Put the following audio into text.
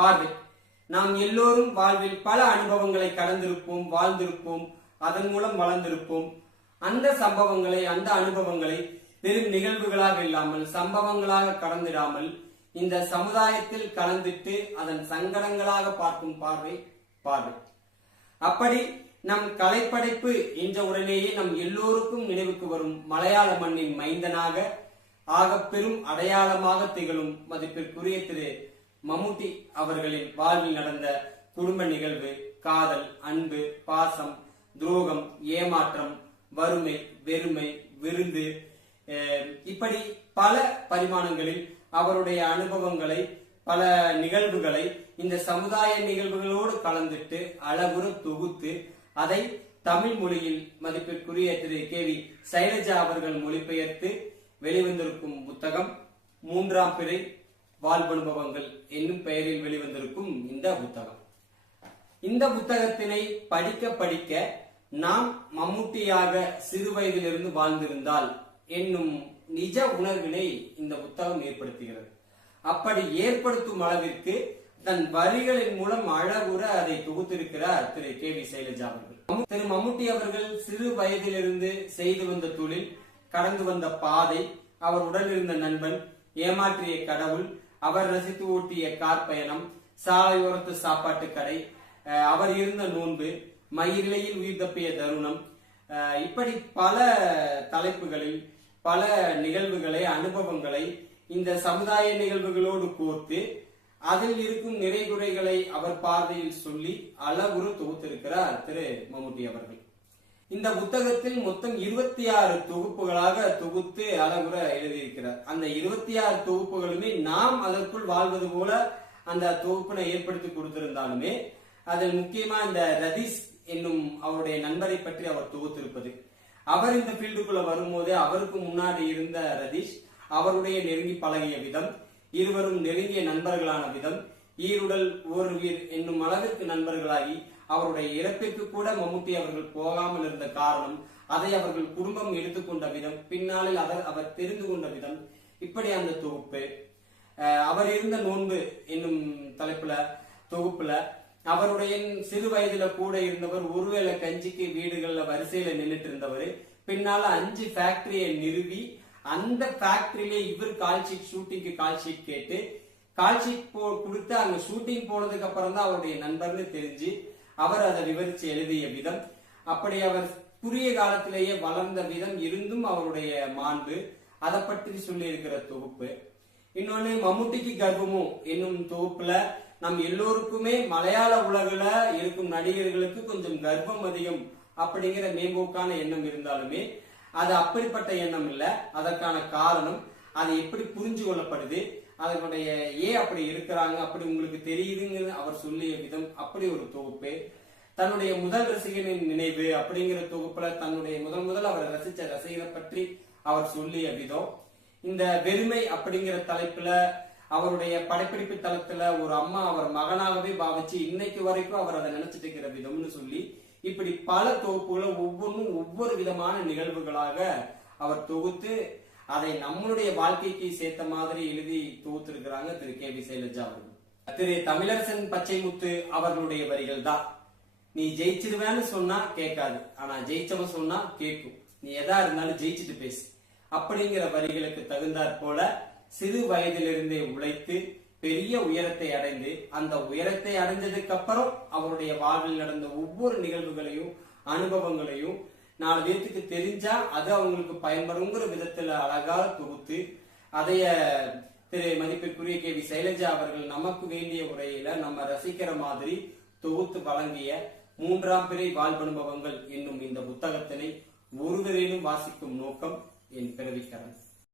பார்வை. நாம் எல்லோரும் வாழ்வில் பல அனுபவங்களை கடந்திருப்போம் வாழ்ந்திருப்போம் அதன் மூலம் வளர்ந்திருப்போம். அந்த சம்பவங்களை அந்த அனுபவங்களை வெறும் நிகழ்வுகளாக இல்லாமல் சம்பவங்களாக கடந்திடாமல் இந்த சமுதாயத்தில் கலந்துட்டு அதன் சங்கடங்களாக பார்க்கும் பார்வை பார்வை. அப்படி நம் கலைப்படைப்பு என்ற உடனேயே நம் எல்லோருக்கும் நினைவுக்கு வரும் மலையாள மண்ணின் மைந்தனாக ஆகப் பெரும் அடையாளமாக திகழும் மதிப்பிற்குரிய திரு மம்முட்டி அவர்களின் வாழ்வில் நடந்த குடும்ப நிகழ்வு காதல் அன்பு பாசம் துரோகம் ஏமாற்றம் வறுமை வெறுமை விருந்து இப்படி பல பரிமாணங்களில் அவருடைய அனுபவங்களை பல நிகழ்வுகளை இந்த சமுதாய நிகழ்வுகளோடு கலந்துட்டு அளவுற தொகுத்து அதை தமிழ் மொழியில் மதிப்பிற்குரிய திரு. கே. வி. சைலஜா அவர்கள் மொழிபெயர்த்து வெளிவந்திருக்கும் புத்தகம் மூன்றாம் பிறை வாழ்வனுபவங்கள் என்னும் பெயரில் வெளிவந்திருக்கும் இந்த புத்தகம். இந்த புத்தகத்தினை படிக்க படிக்க நாம் மம்முட்டியாக சிறு வயதிலிருந்து வாழ்ந்திருந்தால் என்னும் நிஜ உணர்வினை இந்த புத்தகம் ஏற்படுத்துகிறது. அப்படி ஏற்படுத்தும் அளவிற்கு தன் வரிகளின் மூலம் அழகுற அதை தொகுத்திருக்கிறார் திரு கே வி சைலஜா அவர்கள். திரு மம்முட்டி அவர்கள் சிறு வயதிலிருந்து செய்து வந்த தொழில் கடந்து வந்த பாதை அவர் உடன் இருந்த நண்பன் ஏமாற்றிய கடவுள் அவர் ரசித்து ஓட்டிய கார் பயணம் சாலையோரத்து சாப்பாட்டு கடை அவர் இருந்த நோன்பு மயிரிழையில் உயிர் தப்பிய தருணம் இப்படி பல தலைப்புகளில் பல நிகழ்வுகளை அனுபவங்களை இந்த சமுதாய நிகழ்வுகளோடு கோர்த்து அதில் இருக்கும் நிறை குறைகளை அவர் பார்வையில் சொல்லி அளவுறு தொகுத்திருக்கிறார் திரு மம்முட்டி அவர்கள். இந்த புத்தகத்தில் மொத்தம் இருபத்தி ஆறு தொகுப்புகளாக தொகுத்து அழகுற எழுதியிருக்கிறார். அந்த இருபத்தி ஆறு தொகுப்புகளுமே நாம் அதற்குள் வாழ்வது போல அந்த தொகுப்பினை ஏற்படுத்தி கொடுத்திருந்தாலுமே அதில் முக்கியமா இந்த ரதீஷ் என்னும் அவருடைய நண்பரை பற்றி அவர் தொகுத்திருப்பது. அவர் இந்த ஃபீல்டுக்குள்ள வரும்போதே அவருக்கு முன்னாடி இருந்த ரதீஷ் அவருடைய நெருங்கி பழகிய விதம் இருவரும் நெருங்கிய நண்பர்களான விதம் ஈருடல் ஓர் உயிர் என்னும் அளவிற்கு நண்பர்களாகி அவருடைய இழப்பிற்கு கூட மம்முட்டி அவர்கள் போகாமல் இருந்த காரணம் அதை அவர்கள் குடும்பம் எடுத்துக்கொண்ட விதம் பின்னாளில் அவர் அவர் தெரிந்து கொண்ட விதம். இப்படி அந்த தொகுப்பு அவர் இருந்த நோன்பு என்னும் தலைப்புல தொகுப்புல அவருடைய சிறு வயதுல கூட இருந்தவர் ஒருவேளை கஞ்சிக்கு வீடுகள்ல வரிசையில நின்றுட்டு இருந்தவர் பின்னால அஞ்சு ஃபேக்டரியை நிறுவி அந்த ஃபேக்டரியிலே இவர் கால் ஷீட் ஷூட்டிங்க்கு கால் ஷீட் கேட்டு கால் ஷீட் போ கொடுத்து அங்க ஷூட்டிங் போனதுக்கு அப்புறம் தான் அவருடைய நண்பர்னு தெரிஞ்சு அவர் அதை விவரிச்சு எழுதிய விதம். அப்படி அவர் குறுகிய காலத்திலேயே வளர்ந்த விதம் இருந்தும் அவருடைய மாண்பு அதை பற்றி சொல்லியிருக்கிற தொகுப்பு. இன்னொன்னு மம்முட்டிக்கு கர்வமோ என்னும் தொகுப்புல நம் எல்லோருக்குமே மலையாள உலகில் இருக்கும் நடிகர்களுக்கு கொஞ்சம் கர்வம் அதிகம் அப்படிங்கிற மேம்போக்கான எண்ணம் இருந்தாலுமே அது அப்படிப்பட்ட எண்ணம் இல்லை. அதற்கான காரணம் அது எப்படி புரிஞ்சு கொள்ளப்படுது அதனுடைய ஏன் அப்படி இருக்கிறாங்க அப்படி உங்களுக்கு தெரியுதுங்கிறது அவர் சொல்லிய விதம். அப்படி ஒரு தொகுப்பு. தன்னுடைய முதல் ரசிகனின் நினைவு அப்படிங்கிற தொகுப்புல தன்னுடைய முதல் முதல் அவர் ரசிச்ச ரசிகரை பற்றி அவர் சொல்லிய விதம். இந்த வெறுமை அப்படிங்கிற தலைப்புல அவருடைய படப்பிடிப்பு தளத்துல ஒரு அம்மா அவர் மகனாகவே பாவிச்சு இன்னைக்கு வரைக்கும் அவர் அதை நினைச்சிட்டு இருக்கிற விதம்னு சொல்லி இப்படி பல தொகுப்புகளை ஒவ்வொன்றும் ஒவ்வொரு விதமான நிகழ்வுகளாக அவர் தொகுத்து அதை நம்மளுடைய வாழ்க்கைக்கு சேர்த்த மாதிரி எழுதி தொகுத்திருக்கிறாங்க திரு கே வி சைலஜா அவர்கள். திரு தமிழரசன் பச்சைமுத்து அவர்களுடைய வரிகள் தான் நீ ஜெயிச்சிருவேன்னு சொன்னா கேட்காது. ஆனா ஜெயிச்சவன் சொன்னா கேட்கும். நீ எதா இருந்தாலும் ஜெயிச்சுட்டு பேசு. அப்படிங்கிற வரிகளுக்கு தகுந்தாற் போல சிறு வயதிலிருந்தே உழைத்து பெரிய உயரத்தை அடைந்து அந்த உயரத்தை அடைஞ்சதுக்கு அப்புறம் அவருடைய வாழ்வில் நடந்த ஒவ்வொரு நிகழ்வுகளையும் அனுபவங்களையும் நாலு பேர்த்துக்கு தெரிஞ்சா அது அவங்களுக்கு பயன்படுங்கிற விதத்துல அழகாக தொகுத்து அதைய திரு மதிப்பிற்குரிய கே வி சைலஜா அவர்கள் நமக்கு வேண்டிய உரையில நம்ம ரசிக்கிற மாதிரி தொகுத்து வழங்கிய மூன்றாம் பிறை வாழ்வனுபவங்கள் என்னும் இந்த புத்தகத்தினை ஒருவரேனும் வாசிக்கும் நோக்கம் என் பிறவிக்கடன்